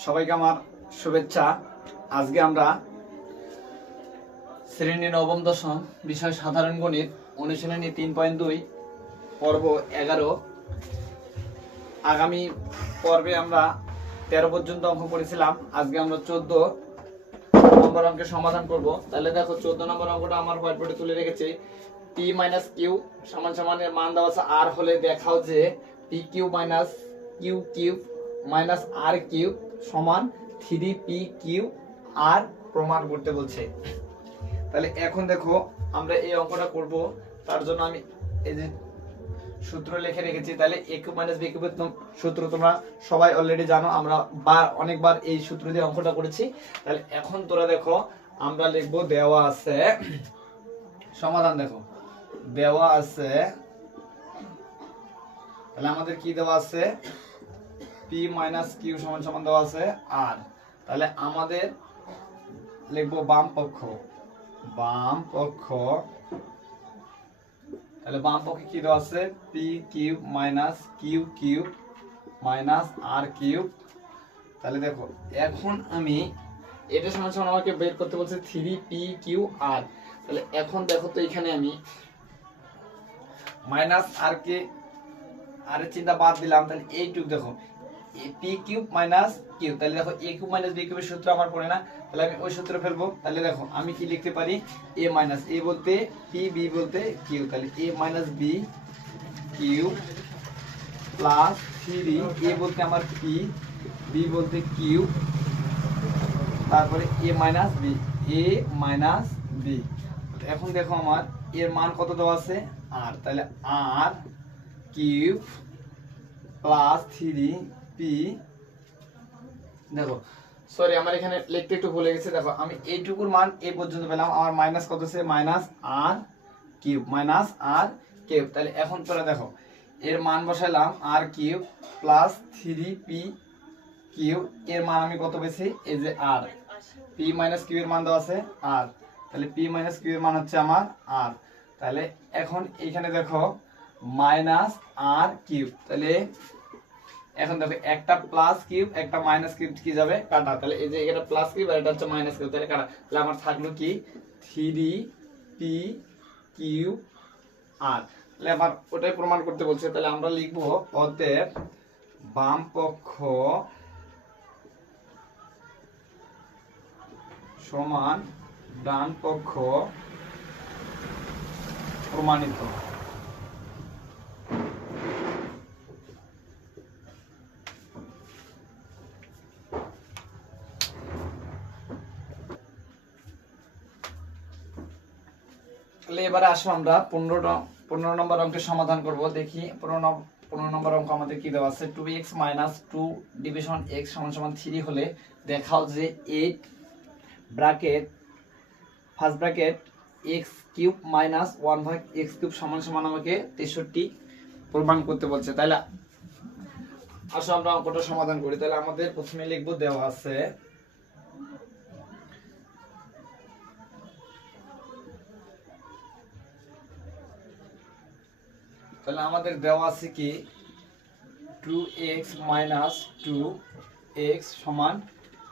সবাইকে আমার শুভেচ্ছা। আজকে আমরা শ্রেণী নবম দশম বিষয় সাধারণ গণিত অনুশীলনী 3.2 পর্ব 11 আগামী পর্বে আমরা 13 পর্যন্ত অঙ্ক করেছিলাম। আজকে আমরা 14 নম্বর অঙ্কের সমাধান করব। তাহলে দেখো 14 নম্বর অঙ্কটা আমার হোয়াইট বোর্ডে তুলে রেখেছি। p মাইনাস কিউ সমান সমান এর মান দেওয়া আছে r হলে দেখাও যে p q minus q cube minus r cube সমান 3p কিউ r প্রমাণ করতে বলছে। তাহলে এখন দেখো আমরা এই অঙ্কটা করব, তার জন্য আমি এই যে সূত্র লিখে রেখেছি। তাহলে a কিউব মাইনাস b কিউবের সূত্র তোমরা সবাই অলরেডি জানো, আমরা অনেকবার এই সূত্র দিয়ে অঙ্কটা করেছি। তাহলে এখন তোরা দেখো আমরা লিখবো দেওয়া আছে সমাধান। দেখো দেওয়া আছে, তাহলে আমাদের কি দেওয়া আছে p মাইনাস কিউ সমান সমান দেওয়া আছে r। তাহলে আমাদের লিখবো বাম পক্ষ, তাহলে বাম পক্ষে কি দেওয়া আছে p cube minus q cube minus r cube. তাহলে দেখো এখন আমি এটা সমান সমান আমাকে বের করতে বলছে 3p কিউ r। তাহলে এখন দেখো তো এখানে আমি মাইনাস r কে r এর চিন্তা বাদ দিলাম। তাহলে এইটুক দেখো p কিউব মাইনাস কিউ। তাহলে দেখো a কিউব মাইনাস b কিউবের সূত্র আমার পড়ে না, তাহলে আমি ওই সূত্র ফেলবো। তাহলে দেখো আমি কি লিখতে পারি a মাইনাস a বলতে p b বলতে কিউ। তাহলে a minus b q plus 3 a বলতে আমার p b বলতে কিউ তারপরে a মাইনাস b। এখন দেখো আমার এর মান কত দেওয়া আছে r। তাহলে r কিউব প্লাস 3p। দেখো সরি আমার এখানে লিখতে একটু ভুলে গেছে। দেখো আমি এইটুকুর মান এই পর্যন্ত পেলাম, আমার মাইনাস কত আছে মাইনাস r কিউব। তাহলে এখন তোরা দেখো এর মান বসাইলাম r cube plus 3p cube, এর মান আমি কত পেয়েছি এই যে r। p মাইনাস কিউ এর মান দেওয়া আছে r, তাহলে p মাইনাস কিউ এর মান হচ্ছে আমার r। তাহলে এখন এইখানে দেখো মাইনাস r কিউব। তাহলে এখন দেখো একটা প্লাস কিউব একটা মাইনাস কিউব কি যাবে কাটা। তাহলে এই যে এটা প্লাস কিউব আর এটা হচ্ছে মাইনাস কিউব, তাহলে কাটা। তাহলে আমার থাকলো কি 3p কিউব r। তাহলে আবার ওটাই প্রমাণ করতে বলছে। তাহলে আমরা লিখবো অতএব বাম পক্ষ সমান ডান পক্ষ প্রমাণিত। তাহলে এবারে আসো আমরা 15 নম্বর অঙ্কের সমাধান করব। দেখি 15 নম্বর অঙ্ক আমাদের কি দেওয়া আছে 2x মাইনাস 2 ডিভিশন x সমান সমান 3 হলে দেখাও যে 8 bracket first bracket x cube minus 1 ভাগ x কিউব সমান সমান আমাকে 63 প্রমাণ করতে বলছে। তাহলে আসো আমরা অঙ্কটা সমাধান করি। তাহলে আমাদের প্রথমে লিখব দেওয়া আছে তাহলে আমাদের দেওয়া আছে কি 2x মাইনাস 2x সমান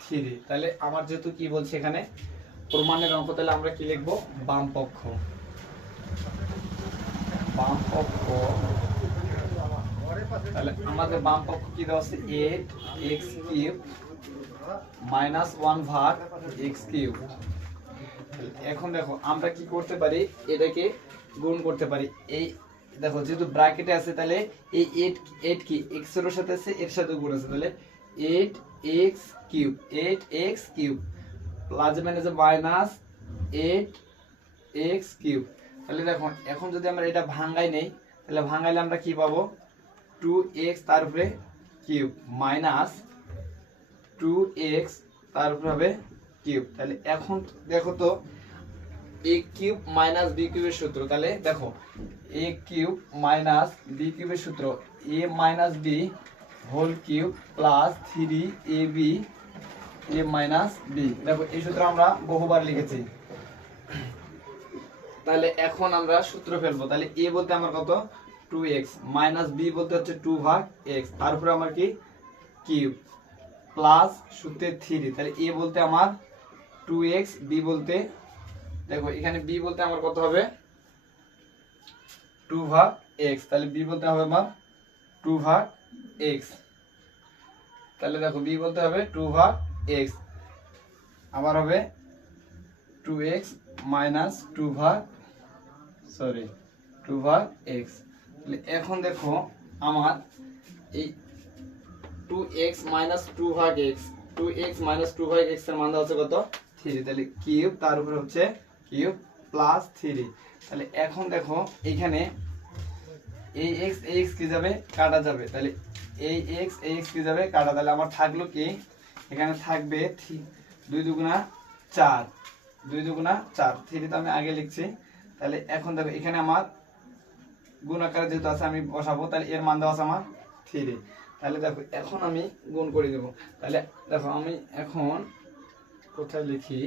3। তাহলে আমার যেহেতু কি বলছে এখানে প্রমাণের অঙ্ক, তাহলে আমরা কি লিখবো বাম পক্ষ তাহলে আমাদের বাম পক্ষ কি দেওয়া আছে 8x কিউব মাইনাস 1 ভাগ x কিউব। এখন দেখো আমরা কি করতে পারি এটাকে গুণ করতে পারি। এই দেখো যেহেতু ব্র্যাকেটে আছে তাহলে এই 8 কি x এর সাথে আছে এর সাথে গুণ আছে, তাহলে 8x cube plus minus minus 8x cube. তাহলে দেখো এখন যদি আমরা এটা ভাঙাই নেই তাহলে ভাঙাইলে আমরা কি পাবো 2x তার উপরে কিউব মাইনাস 2x তার উপরে হবে কিউব। তাহলে এখন দেখো তো a কিউব মাইনাস b কিউবের সূত্র। তাহলে দেখো a কিউব মাইনাস b কিউবের সূত্র a minus b whole cube plus 3ab a minus b। দেখো এই সূত্র আমরা বহুবার লিখেছি। তাহলে এখন আমরা সূত্র ফেলবো। তাহলে a বলতে আমার কত 2x মাইনাস b বলতে হচ্ছে 2 ভাগ x, তার উপরে আমার কি কিউব প্লাস সূত্রে 3, তাহলে এ বলতে আমার 2x, বি বলতে দেখো এখানে বি বলতে আমার কত হবে 2 ভাগ x, তাহলে বি বলতে হবে আমার 2 ভাগ x, তাহলে দেখো বি বলতে হবে 2 ভাগ x, আবার হবে 2x মাইনাস 2 ভাগ 2 ভাগ x। তাহলে এখন দেখো আমার এই 2x মাইনাস 2 ভাগ x, 2x মাইনাস 2 ভাগ x এর মান হচ্ছে কত 3, তাহলে কিউব তার উপরে হচ্ছে কিউব প্লাস 3। তাহলে এখন দেখো এখানে এই x কি যাবে কাটা যাবে, তাহলে এই x কি যাবে কাটা, তাহলে আমার থাকলো কি এখানে থাকবে 2 দুগুণা 4, 2 দুগুণা 4, 3 তো আমি আগে লিখছি। তাহলে এখন দেখো এখানে আমার গুণ আকারে যেহেতু আছে আমি বসাবো, তাহলে এর মান দেওয়া আছে আমার 3। তাহলে দেখো এখন আমি গুণ করে দেব, তাহলে দেখো আমি এখন কোথায় লিখি,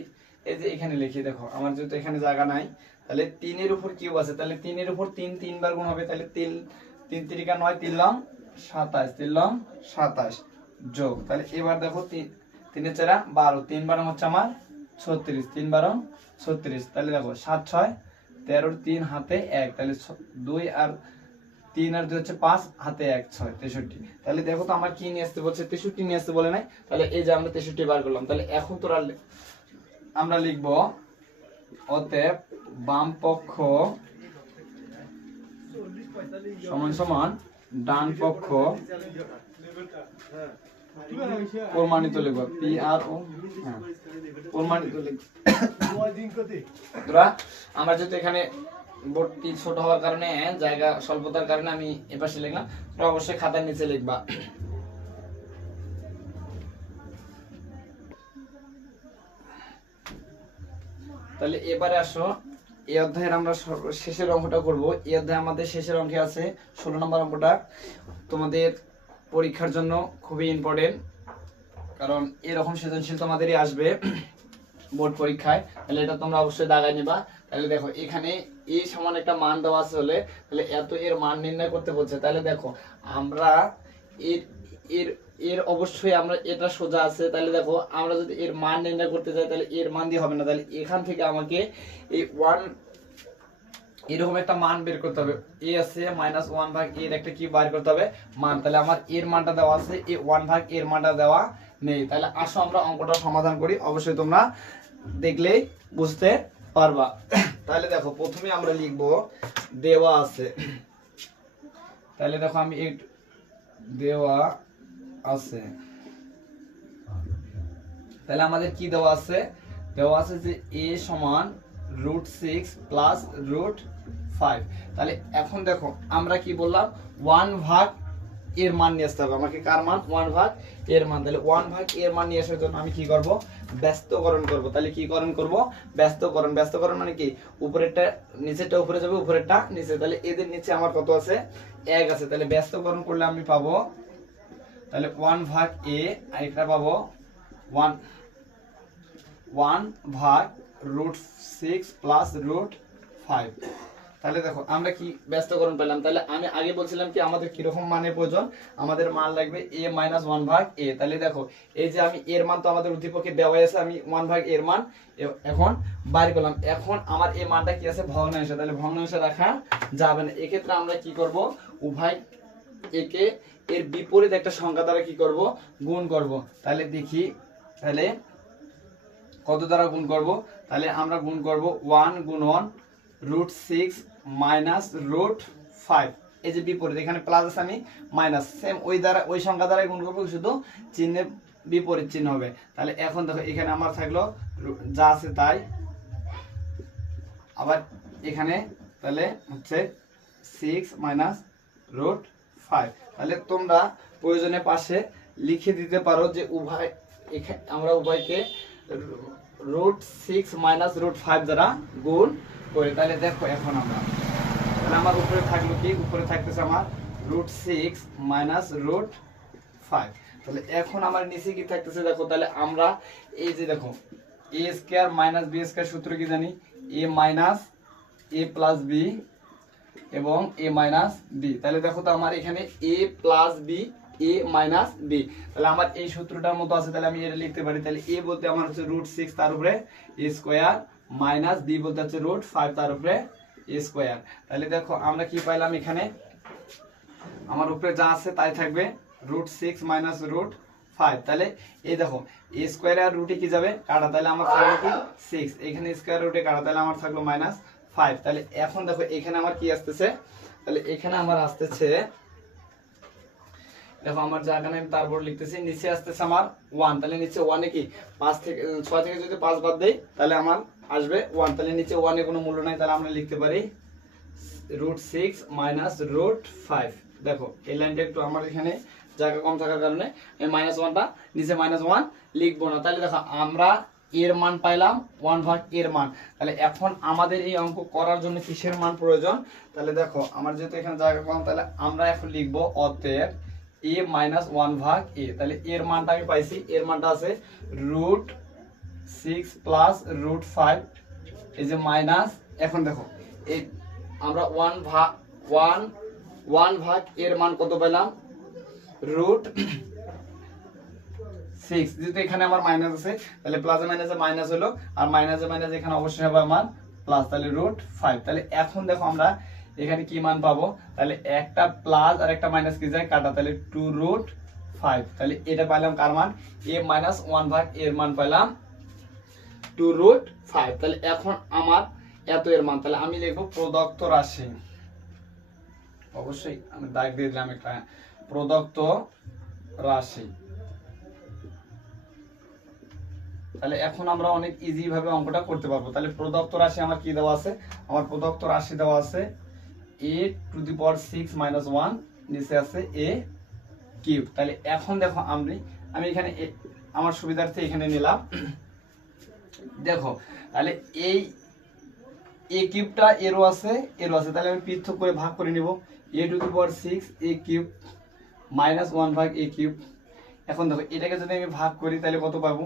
এই যে এখানে লিখি, দেখো আমার যেহেতু এখানে জায়গা নাই, তাহলে 3 এর উপর কিউব আছে, তাহলে 3 এর উপর 3 তিনবার গুণ হবে, তাহলে 3 তিরিকা 9, 3 লং 27, 3 লং 27 যোগ, তাহলে এবার দেখো 3 এর 4 12, 3 বারং হচ্ছে আমার 36, 3 বারং 36, তাহলে দেখো 7 6 13, 3 হাতে 1, তাহলে 2 আর 3 আর 2 হচ্ছে 5, হাতে 1 6 63। তাহলে দেখো তো আমার কি নিয়ে আসতে বলছে 63 নিয়ে আসতে বলে নাই, তাহলে এই যে আমরা 63 বার করলাম। তাহলে এখন তোরা আমরা লিখব অতএব বাম পক্ষ সমান সমান ডান পক্ষ প্রমাণিত লিখব, পি আর ও প্রমাণিত লিখব। তোরা আমরা যেহেতু এখানে বোর্ডটি ছোট হওয়ার কারণে জায়গা স্বল্পতার কারণে আমি এপাশে লিখলাম, তোরা অবশ্যই খাতার নিচে লিখবা। তাহলে এবারে আসো এই অধ্যায়ের আমরা শেষের অঙ্কটা করব। এই অধ্যায়ে আমাদের শেষের অঙ্কে আছে 16 নম্বর অঙ্কটা, তোমাদের পরীক্ষার জন্য খুবই ইম্পর্টেন্ট, কারণ এরকম সৃজনশীল তোমাদেরই আসবে বোর্ড পরীক্ষায়, তাহলে এটা তোমরা অবশ্যই দাগায় নিবা। তাহলে দেখো এখানে এ সমান একটা মান দেওয়া আছে হলে, তাহলে এত এর মান নির্ণয় করতে বলছে, তাহলে দেখো আমরা এর এর এর অবশ্যই আমরা এটা সোজা আছে, তাহলে দেখো আমরা যদি এর মান নির্ণয় করতে যাই তাহলে এর মান দিয়ে হবে না, তাহলে এখান থেকে আমাকে এই 1 এরকম একটা মান বের করতে হবে, এ আছে -1 ভাগ এর একটা কি বার করতে হবে মান, তাহলে আমার এর মানটা দেওয়া আছে, এই 1 ভাগ এর মানটা দেওয়া নেই। তাহলে আসো আমরা অঙ্কটা সমাধান করি, অবশ্যই তোমরা দেখলেই বুঝতে পারবা। তাহলে দেখো প্রথমে আমরা লিখব দেওয়া আছে, তাহলে দেখো আমি দেওয়া আছে, তাহলে আমাদের কি দেওয়া আছে, দেওয়া আছে যে a সমান √6 প্লাস √5। তাহলে এখন দেখো আমরা কি বললাম 1 ভাগ এর মান নিয়ে আসতে হবে আমাকে, কার মান 1 ভাগ এর মান, তাহলে 1 ভাগ এর মান নিয়ে আসার জন্য আমি কি করব ব্যস্তকরণ করব। তাহলে কি করণ করব ব্যস্তকরণ, ব্যস্তকরণ মানে কি উপরেরটা নিচেরটা উপরে যাবে উপরেরটা নিচে, তাহলে এদের নিচে আমার কত আছে 1 আছে, তাহলে ব্যস্তকরণ করলে আমি পাবো তাহলে 1 ভাগ a, আর এটা পাবো 1 ভাগ √6 প্লাস √5। তাহলে দেখো আমরা কি ব্যস্তকরণ পেলাম, তাহলে আমি আগে বলছিলাম কি আমাদের কিরকম মানের প্রয়োজন, আমাদের মান লাগবে a - 1 ভাগ a। তাহলে দেখো এই যে আমি এর মান তো আমাদের উদ্দীপকে দেওয়া আছে, আমি 1 ভাগ এর মান এখন বাইর করলাম, এখন আমার এই মানটা কি আছে ভগ্নাংশে, তাহলে ভগ্নাংশে রাখা যাবে না, এক্ষেত্রে আমরা কি করব উভয় একে এর বিপরীত একটা সংখ্যা দ্বারা কি করব গুণ করব। তাহলে দেখি তাহলে কত দ্বারা গুণ করব, তাহলে আমরা গুণ করব 1 গুণন √6 মাইনাস √5, এই যে বিপরীত এখানে প্লাস আছে আমি মাইনাস, সেম ওই সংখ্যা দ্বারাই গুণ করব, শুধু চিহ্নের বিপরীত চিহ্ন হবে। তাহলে এখন দেখো এখানে আমার থাকলো যা আছে তাই, আবার এখানে তাহলে হচ্ছে 6 মাইনাস √5। তাহলে তোমরা প্রয়োজনে পাশে লিখে দিতে পারো যে উভয় আমরা উভয়কে √6 মাইনাস √5 দ্বারা গুণ করি। তাহলে দেখো এখন আমরা তাহলে আমার উপরে থাকলো কি, উপরে থাকতেছে আমার √6 মাইনাস √5। তাহলে এখন আমার নিচে কি থাকতেছে দেখো, তাহলে আমরা এই যে দেখো a square minus b square সূত্র কি জানি, a minus a plus b এবং a মাইনাস b। তাহলে দেখো তো আমার এখানে a plus b a minus b. তাহলে আমার এই সূত্রটার মতো আছে, তাহলে আমি এটা লিখতে পারি। তাহলে এ বলতে আমার হচ্ছে √6 তার উপরে এ স্কয়ার মাইনাস বি বলতে হচ্ছে √5 তার উপরে এ স্কয়ার। তাহলে দেখো আমরা কি পাইলাম, এখানে আমার উপরে যা আছে তাই থাকবে, √6 মাইনাস √5। তাহলে এই দেখো এ স্কয়ার আর রুটে কি যাবে কাটা, তাহলে আমার থাকলো কি 6, এখানে স্কয়ার রুটে কাটা, তাহলে আমার থাকলো -5। তাহলে এখন দেখো এখানে আমার কি আসতেছে, তাহলে এখানে আমার আসতেছে, দেখো আমার জায়গায় আমি তারপর লিখতেছি, নিচে আসতেছে আমার 1। তাহলে নিচে 1 এ কি 5 থেকে 6 থেকে যদি 5 বাদ দেই তাহলে আমার আসবে 1। তাহলে নিচে 1 এর কোনো মূল্য নাই, তাহলে আমরা লিখতে পারি √6 মাইনাস √5। দেখো এই লাইনটা একটু আমার এখানে জায়গা কম থাকার কারণে এই -1টা নিচে -1 লিখবো না। তাহলে দেখো আমরা এর মান পাইলাম 1 এর মান। তাহলে এখন আমাদের এই অঙ্ক করার জন্য কিসের মান প্রয়োজন, তাহলে দেখো আমার যেহেতু এখানে জায়গা কম, তাহলে আমরা এখন লিখবো অতএব a - 1/a। তাহলে এর মানটা আমি পাইছি, এর মানটা আছে √6 প্লাস √5 এই যে মাইনাস। এখন দেখো এই আমরা 1/1 এর মান কত পেলাম, √6। যেহেতু এখানে আমার মাইনাস আছে তাহলে প্লাসে মাইনাসে মাইনাস হলো, আর মাইনাসে মাইনাস এখানে অবশ্যই হবে আমার প্লাস, তাহলে √5। তাহলে এখন দেখো আমরা এখানে কি মান পাবো, তাহলে একটা প্লাস আর একটা মাইনাস কি যায় কাটা, তাহলে 2√5। তাহলে এটা পাইলাম কার মান, a - 1/, এর মান পাইলাম 2√5। তাহলে এখন আমার এত এর মান, তাহলে আমি লিখবো প্রদত্ত রাশি, অবশ্যই আমি দাগ দিয়ে দিলাম একটা, প্রদত্ত রাশি। তাহলে এখন আমরা অনেক ইজি ভাবে অঙ্কটা করতে পারবো। তাহলে প্রদত্ত রাশি আমার কি দেওয়া আছে, আমার প্রদত্ত রাশি দেওয়া আছে a⁶ - 1, নিচে আছে a³। তাহলে এখন দেখো আমি এখানে আমার সুবিধার্থে এখানে নিলাম। দেখো তাহলে এই a³ এরও আছে এরও আছে, তাহলে আমি পৃথক করে ভাগ করে নিব, a⁶ a³ -1/a³। এখন দেখো এটাকে যদি আমি ভাগ করি তাহলে কত পাবো,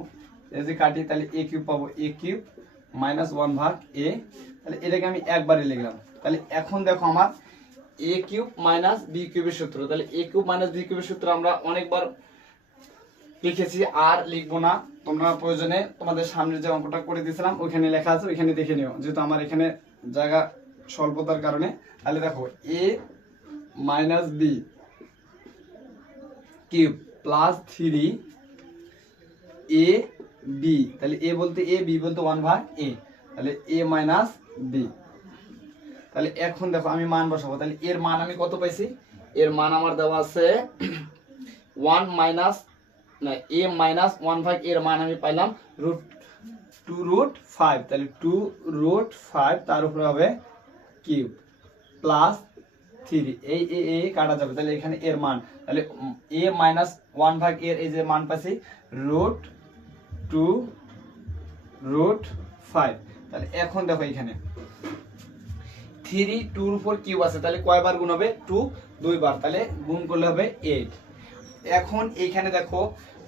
যদি কাটি তাহলে a³ পাবো, a³ -1/a। তাহলে এটাকে আমি একবারে লিখলাম। তাহলে এখন দেখো আমার a³ - b³ এর সূত্র, তাহলে a³ - b³ এর সূত্র আমরা অনেকবার লিখেছি, আর লিখবো না। তোমরা প্রয়োজনে তোমাদের সামনে যে অঙ্কটা করে দিয়েছিলাম ওইখানে লেখা আছে, ওইখানে দেখে নিও, যেহেতু আমার এখানে জায়গা স্বল্পতার কারণে। তাহলে দেখো a - b³ প্লাস 3ab। তাহলে a বলতে a, b বলতে 1/a, তাহলে a - b। তাহলে এখন দেখো আমি মান বসাবো, তাহলে এর মান আমি কত পাইছি, এর মান আমার দেওয়া আছে a - 1/, এর মান আমি পাইলাম 2√5। তাহলে 2√5 তার উপরে হবে কিউব প্লাস 3, এই কাটা যাবে, তাহলে এখানে এর মান, তাহলে a - 1/, এর এই যে মান পাইছি √2√5। তাহলে এখন দেখো এখানে 3 2 উপর কিউব আছে, তাহলে কয়বার গুণ হবে, 2 দুইবার, তাহলে গুণ করলে হবে 8। এখন এইখানে দেখো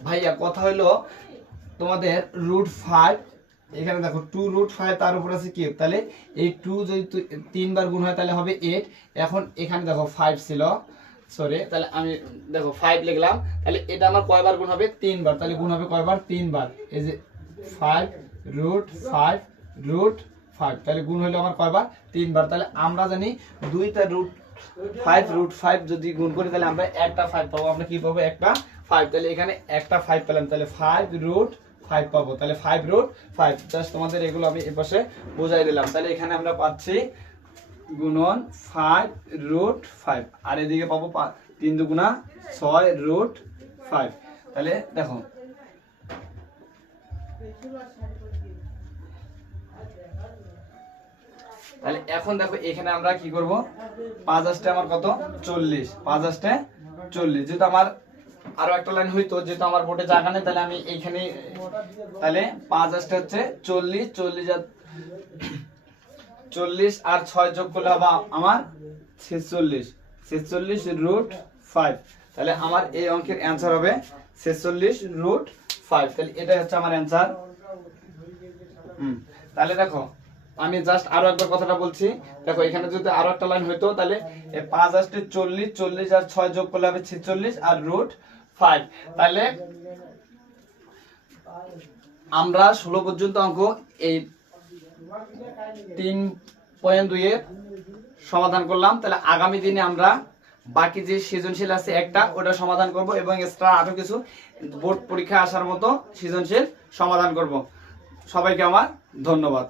ভাইয়া কথা হলো তোমাদের √5, এখানে দেখো 2√5 তার উপর আছে কিউব, তাহলে এই 2 যদি 3 বার গুণ হয় তাহলে হবে 8। এখন এখানে দেখো 5 ছিল, সরি, তাহলে আমি দেখো 5 লিখলাম, তাহলে এটা আমার কয়বার গুণ হবে, 3 বার, তাহলে গুণ হবে কয়বার, 3 বার। এই যে 5√5, তাহলে গুণ হলো আমার কয়বার, 3 বার। তাহলে আমরা জানি দুইটা √5 যদি গুণ করি তাহলে আমরা একটা 5 পাবো, আমরা কি পাবো, একটা 5। তাহলে এখানে একটা 5 পেলাম, তাহলে 5√5 পাবো, তাহলে 5√5। জাস্ট তোমাদের এগুলো আমি এই পাশে বোঝাই দিলাম। তাহলে এখানে আমরা পাচ্ছি গুণন 5√5, আর এদিকে পাবো 3 দুগুণা 6√5। তাহলে দেখো তাহলে এখন দেখো এখানে আমরা কি করব, 5 আসতে আমার কত, 40, 5 আসতে 40। যেহেতু আমার আরো একটা লাইন হইতো, যেহেতু আমার বোর্ডে জায়গা নেই, তাহলে আমি এইখানে, তাহলে 5 আসতে হচ্ছে 40, 40 আর 6 যোগ করলে হবে আমার 46√5। তাহলে আমার এই অঙ্কের অ্যান্সার হবে 46√5। তাহলে এটা হচ্ছে আমার অ্যান্সার। তাহলে দেখো আমি জাস্ট আরো একবার কথাটা বলছি, দেখো এখানে যদি আরো একটা লাইন হইতো তাহলে 5 * 40, 40 আর 6 যোগ করলে হবে 46 আর √5। তাহলে আমরা 16 পর্যন্ত অঙ্ক এই 3.2 এর সমাধান করলাম। তাহলে আগামী দিনে আমরা বাকি যে সৃজনশীল আছে একটা, ওটা সমাধান করব এবং এক্সট্রা আরো কিছু বোর্ড পরীক্ষা আসার মতো সৃজনশীল সমাধান করব। সবাইকে আমার ধন্যবাদ।